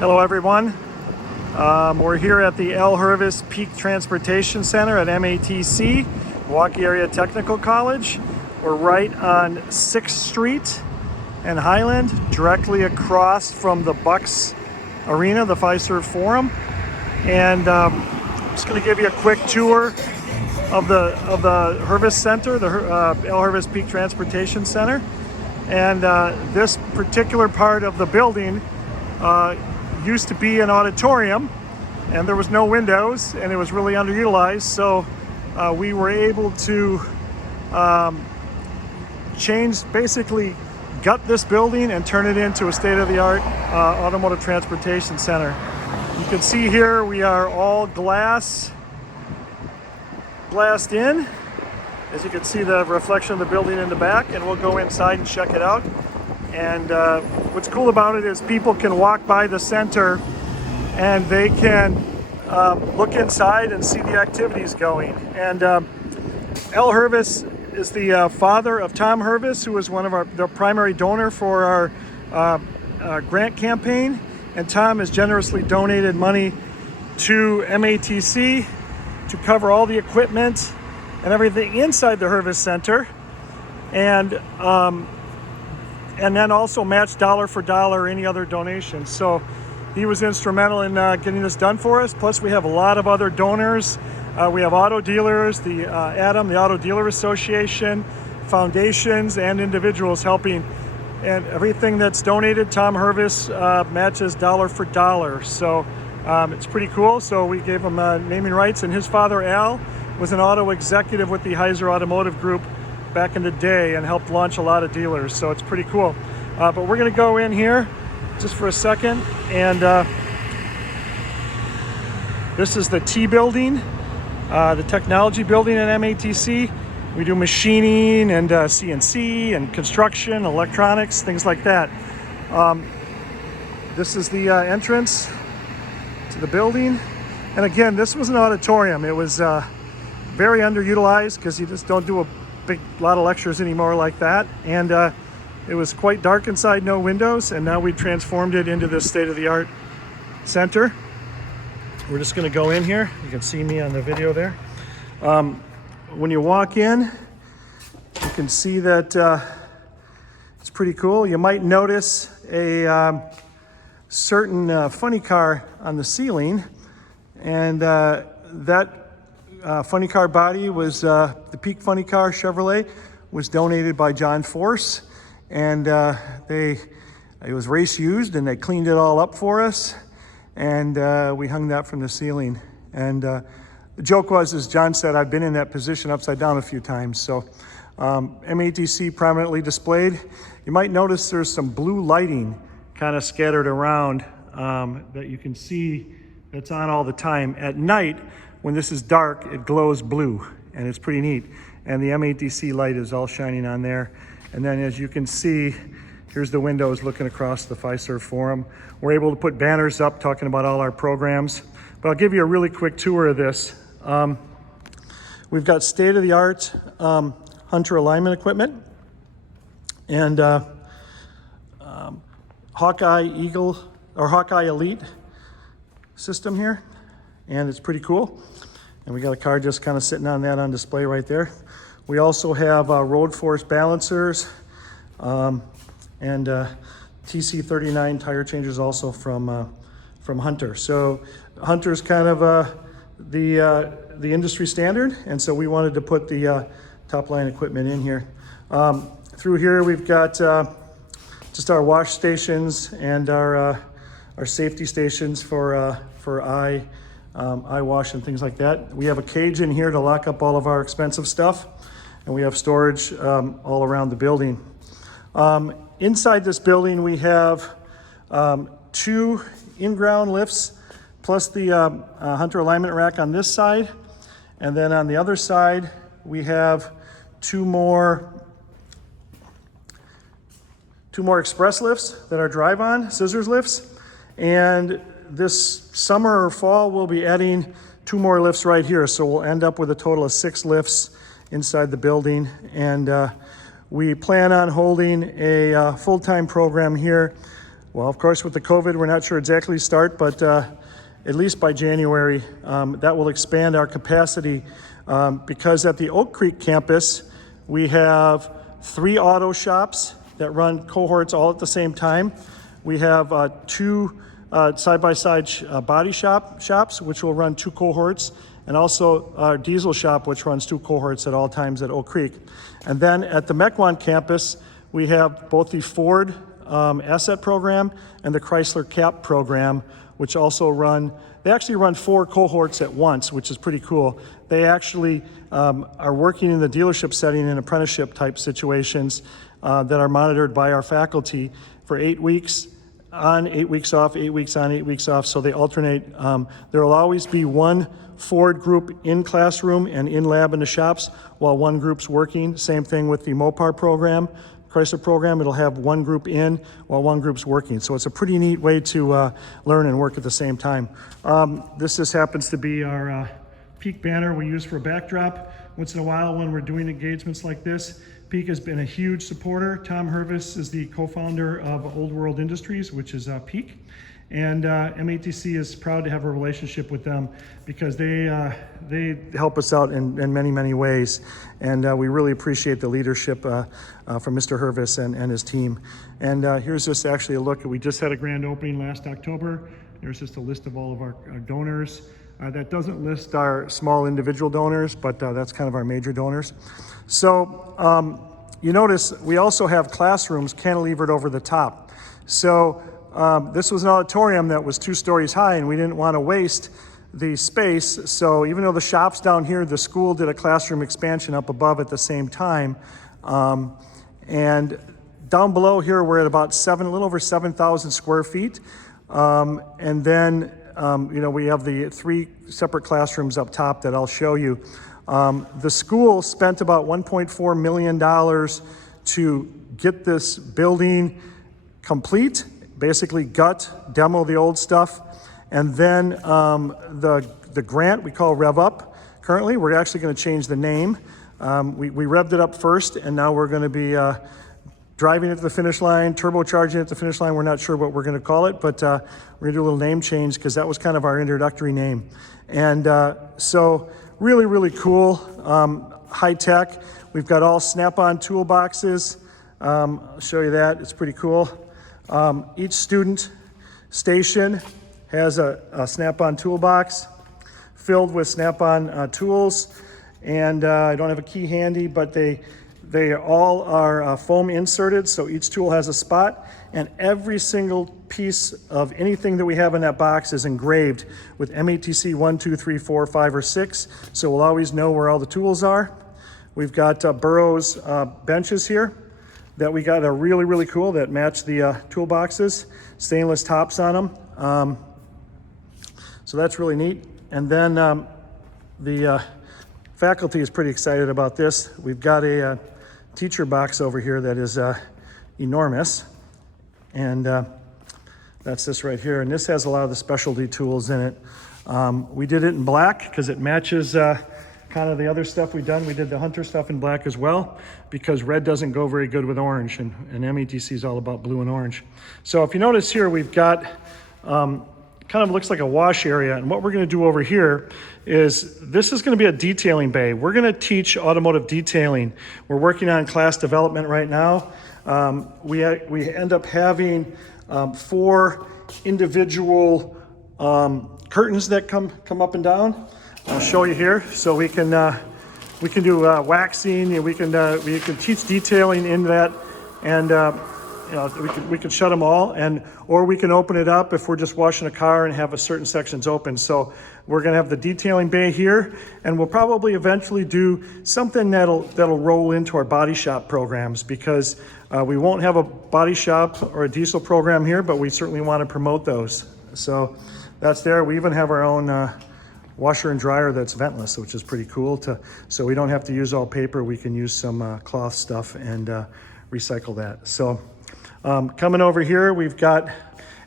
Hello everyone. We're here at the Hurvis-PEAK Transportation Center at MATC, Milwaukee Area Technical College. We're right on 6th Street and Highland, directly across from the Bucks Arena, the Fiserv Forum. And I'm just going to give you a quick tour of the Hurvis Center, the Hurvis-PEAK Transportation Center. And this particular part of the building used to be an auditorium, and there was no windows, and it was really underutilized. So we were able to basically gut this building and turn it into a state-of-the-art automotive transportation center. You can see here we are all glassed in. As you can see the reflection of the building in the back, and we'll go inside and check it out. And what's cool about it is people can walk by the center and they can look inside and see the activities going. And L. Hurvis is the father of Tom Hurvis, who was one of the primary donor for our grant campaign. And Tom has generously donated money to MATC to cover all the equipment and everything inside the Hurvis Center. And then also match dollar for dollar any other donations. So he was instrumental in getting this done for us. Plus we have a lot of other donors. We have auto dealers, the ADAM, the Auto Dealer Association, foundations, and individuals helping. And everything that's donated, Tom Hurvis matches dollar for dollar. So it's pretty cool. So we gave him naming rights, and his father, Al, was an auto executive with the Heiser Automotive Group back in the day and helped launch a lot of dealers. So it's pretty cool. But we're going to go in here just for a second. And this is the T building, the technology building at MATC. We do machining and CNC and construction, electronics, things like that. This is the entrance to the building. And again, this was an auditorium. It was very underutilized because you just don't do a lot of lectures anymore like that. And it was quite dark inside, no windows, and now we transformed it into this state-of-the-art center. We're just going to go in here. You can see me on the video there. When you walk in, you can see that it's pretty cool. You might notice a certain funny car on the ceiling, and that funny car body was the Peak Funny Car Chevrolet, was donated by John Force, and it was race used, and they cleaned it all up for us, and we hung that from the ceiling. And the joke was, as John said, I've been in that position upside down a few times. So MATC prominently displayed. You might notice there's some blue lighting kind of scattered around that you can see that's on all the time. At night, when this is dark, it glows blue, and it's pretty neat. And the MATC light is all shining on there. And then as you can see, here's the windows looking across the Fiserv Forum. We're able to put banners up talking about all our programs. But I'll give you a really quick tour of this. We've got state-of-the-art Hunter alignment equipment, and Hawkeye Elite system here, and it's pretty cool. And we got a car just kind of sitting on that on display right there. We also have road force balancers and TC39 tire changers also from Hunter. So Hunter's kind of the industry standard, and so we wanted to put the top line equipment in here. Through here we've got just our wash stations and our safety stations for eye wash and things like that. We have a cage in here to lock up all of our expensive stuff, and we have storage all around the building. Inside this building we have 2 in-ground lifts plus the Hunter alignment rack on this side, and then on the other side we have two more express lifts that are drive-on scissors lifts. And this summer or fall, we'll be adding 2 more lifts right here. So we'll end up with a total of 6 lifts inside the building. And we plan on holding a full-time program here Well, of course, with the COVID, we're not sure exactly start, but at least by January, that will expand our capacity because at the Oak Creek campus, we have 3 auto shops that run cohorts all at the same time. We have 2 side-by-side body shops, which will run 2 cohorts, and also our diesel shop, which runs 2 cohorts at all times at Oak Creek. And then at the Mequon campus, we have both the Ford Asset Program and the Chrysler CAP program, which also they actually run 4 cohorts at once, which is pretty cool. They actually are working in the dealership setting in apprenticeship type situations that are monitored by our faculty for 8 weeks on, 8 weeks off, 8 weeks on, 8 weeks off. So they alternate. There will always be one Ford group in classroom and in lab in the shops while one group's working. Same thing with the Mopar program, Chrysler program. It'll have one group in while one group's working. So it's a pretty neat way to learn and work at the same time. This just happens to be our PEAK banner we use for a backdrop. Once in a while when we're doing engagements like this, PEAK has been a huge supporter. Tom Hurvis is the co-founder of Old World Industries, which is PEAK. And MATC is proud to have a relationship with them because they help us out in many, many ways. And we really appreciate the leadership from Mr. Hurvis and his team. And here's just actually a look. We just had a grand opening last October. There's just a list of all of our donors. That doesn't list our small individual donors, but that's kind of our major donors. So you notice we also have classrooms cantilevered over the top. So this was an auditorium that was 2 stories high, and we didn't want to waste the space. So even though the shop's down here, the school did a classroom expansion up above at the same time. And down below here, we're at about a little over 7,000 square feet. And then, we have the 3 separate classrooms up top that I'll show you. The school spent about $1.4 million to get this building complete, basically demo the old stuff. And then the grant we call RevUp. Currently, we're actually going to change the name. We revved it up first, and now we're going to be driving it to the finish line, turbocharging it to the finish line. We're not sure what we're going to call it, but we're going to do a little name change because that was kind of our introductory name. And so really, really cool, high tech. We've got all Snap-on toolboxes. I'll show you that. It's pretty cool. Each student station has a Snap-on toolbox filled with Snap-on tools. And I don't have a key handy, but they all are foam inserted, so each tool has a spot, and every single piece of anything that we have in that box is engraved with MATC 1, 2, 3, 4, 5, or 6, so we'll always know where all the tools are. We've got Burroughs benches here that we got really, really cool that match the toolboxes, stainless tops on them. So that's really neat. And then the faculty is pretty excited about this. We've got a teacher box over here that is enormous, and that's this right here. And this has a lot of the specialty tools in it. We did it in black because it matches kind of the other stuff we've done. We did the Hunter stuff in black as well because red doesn't go very good with orange, and MATC is all about blue and orange. So if you notice here, we've got kind of looks like a wash area. And what we're going to do over here is this is going to be a detailing bay. We're going to teach automotive detailing. We're working on class development right now. We end up having 4 individual curtains that come up and down. I'll show you here. So we can do waxing, and we can teach detailing in that, and we can shut them all, or we can open it up if we're just washing a car and have a certain sections open. So we're going to have the detailing bay here, and we'll probably eventually do something that'll roll into our body shop programs, because we won't have a body shop or a diesel program here, but we certainly want to promote those. So that's there. We even have our own washer and dryer that's ventless, which is pretty cool. So we don't have to use all paper. We can use some cloth stuff and recycle that. So coming over here, we've got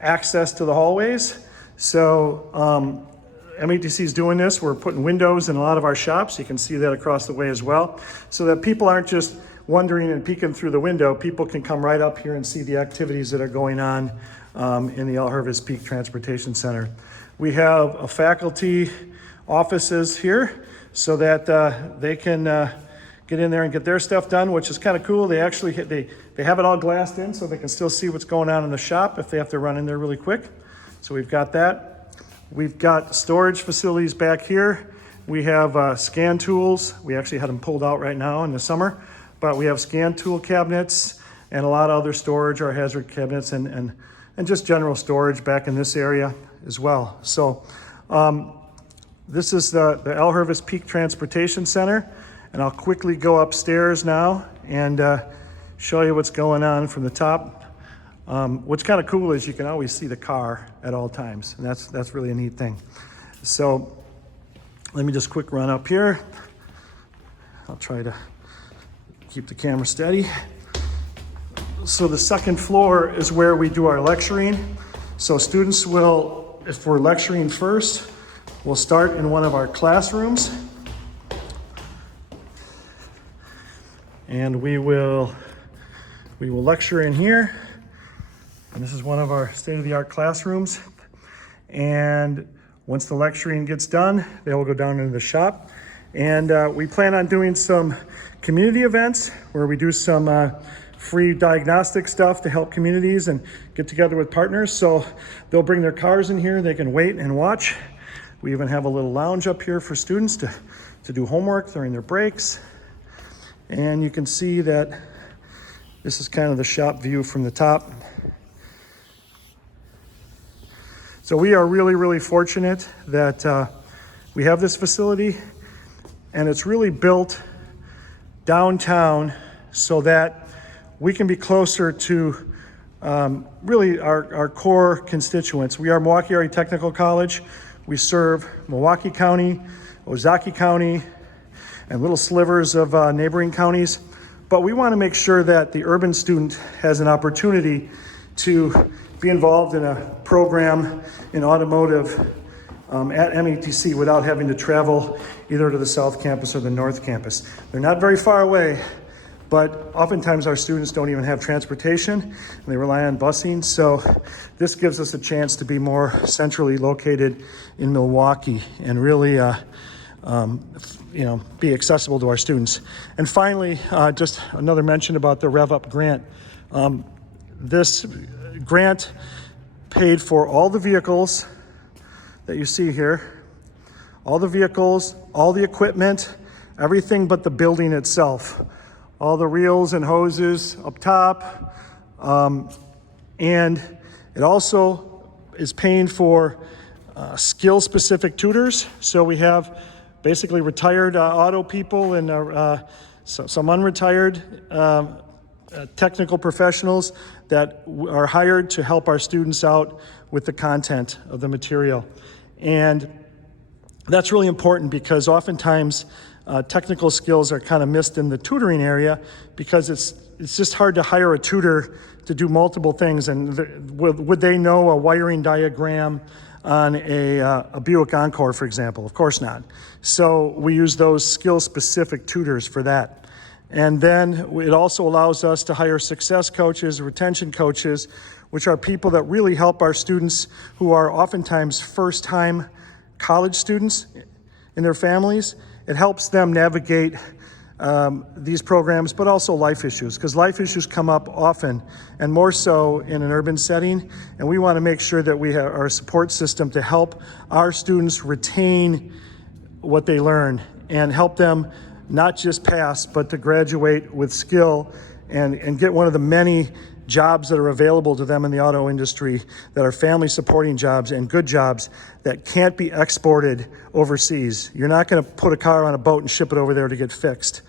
access to the hallways. So MATC is doing this. We're putting windows in a lot of our shops. You can see that across the way as well, so that people aren't just wondering and peeking through the window. People can come right up here and see the activities that are going on in the Hurvis-PEAK Transportation Center. We have a faculty offices here so that they can get in there and get their stuff done, which is kind of cool. They actually they have it all glassed in so they can still see what's going on in the shop if they have to run in there really quick. So we've got that. We've got storage facilities back here. We have scan tools. We actually had them pulled out right now in the summer, but we have scan tool cabinets and a lot of other storage, our hazard cabinets, and just general storage back in this area as well. So this is the Hurvis-PEAK Transportation Center, and I'll quickly go upstairs now and show you what's going on from the top. What's kind of cool is you can always see the car at all times, and that's really a neat thing. So let me just quick run up here. I'll try to keep the camera steady. So the second floor is where we do our lecturing. So students will, if we're lecturing first, we'll start in one of our classrooms. And we will lecture in here. And this is one of our state-of-the-art classrooms. And once the lecturing gets done, they will go down into the shop. And we plan on doing some community events where we do some free diagnostic stuff to help communities and get together with partners. So they'll bring their cars in here, they can wait and watch. We even have a little lounge up here for students to do homework during their breaks. And you can see that this is kind of the shop view from the top. So we are really, really fortunate that we have this facility, and it's really built downtown so that we can be closer to really our core constituents. We are Milwaukee Area Technical College. We serve Milwaukee County, Ozaukee County, and little slivers of neighboring counties. But we want to make sure that the urban student has an opportunity to be involved in a program in automotive at METC without having to travel either to the South Campus or the North Campus. They're not very far away, but oftentimes our students don't even have transportation and they rely on busing. So this gives us a chance to be more centrally located in Milwaukee and really be accessible to our students. And finally, just another mention about the RevUp Grant. This grant paid for all the vehicles that you see here, all the vehicles, all the equipment, everything but the building itself, all the reels and hoses up top, and it also is paying for skill-specific tutors. So we have basically retired auto people and some unretired technical professionals that are hired to help our students out with the content of the material. And that's really important because oftentimes technical skills are kind of missed in the tutoring area because it's just hard to hire a tutor to do multiple things. And would they know a wiring diagram on a Buick Encore, for example? Of course not. So we use those skill-specific tutors for that. And then it also allows us to hire success coaches, retention coaches, which are people that really help our students who are oftentimes first-time college students in their families. It helps them navigate these programs, but also life issues, because life issues come up often, and more so in an urban setting. And we want to make sure that we have our support system to help our students retain what they learn and help them not just pass, but to graduate with skill and get one of the many jobs that are available to them in the auto industry that are family supporting jobs and good jobs that can't be exported overseas. You're not going to put a car on a boat and ship it over there to get fixed.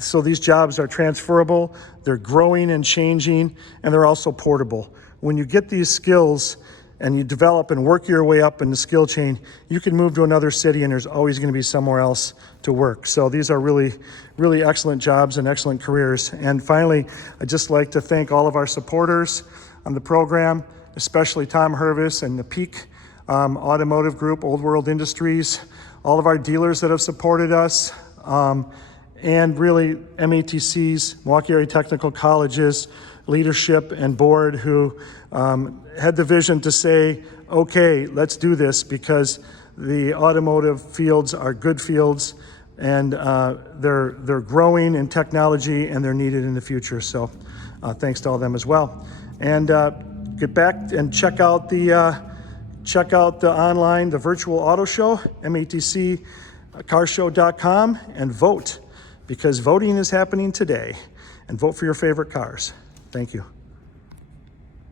So these jobs are transferable, they're growing and changing, and they're also portable. When you get these skills and you develop and work your way up in the skill chain, you can move to another city and there's always going to be somewhere else to work. So these are really, really excellent jobs and excellent careers. And finally, I'd just like to thank all of our supporters on the program, especially Tom Hurvis and the PEAK Automotive Group, Old World Industries, all of our dealers that have supported us, and really METC's, Milwaukee Area Technical Colleges, leadership and board who had the vision to say, okay, let's do this, because the automotive fields are good fields, and they're growing in technology, and they're needed in the future. So thanks to all of them as well. And get back and check out the online, the virtual auto show, matccarshow.com, and vote, because voting is happening today. And vote for your favorite cars. Thank you.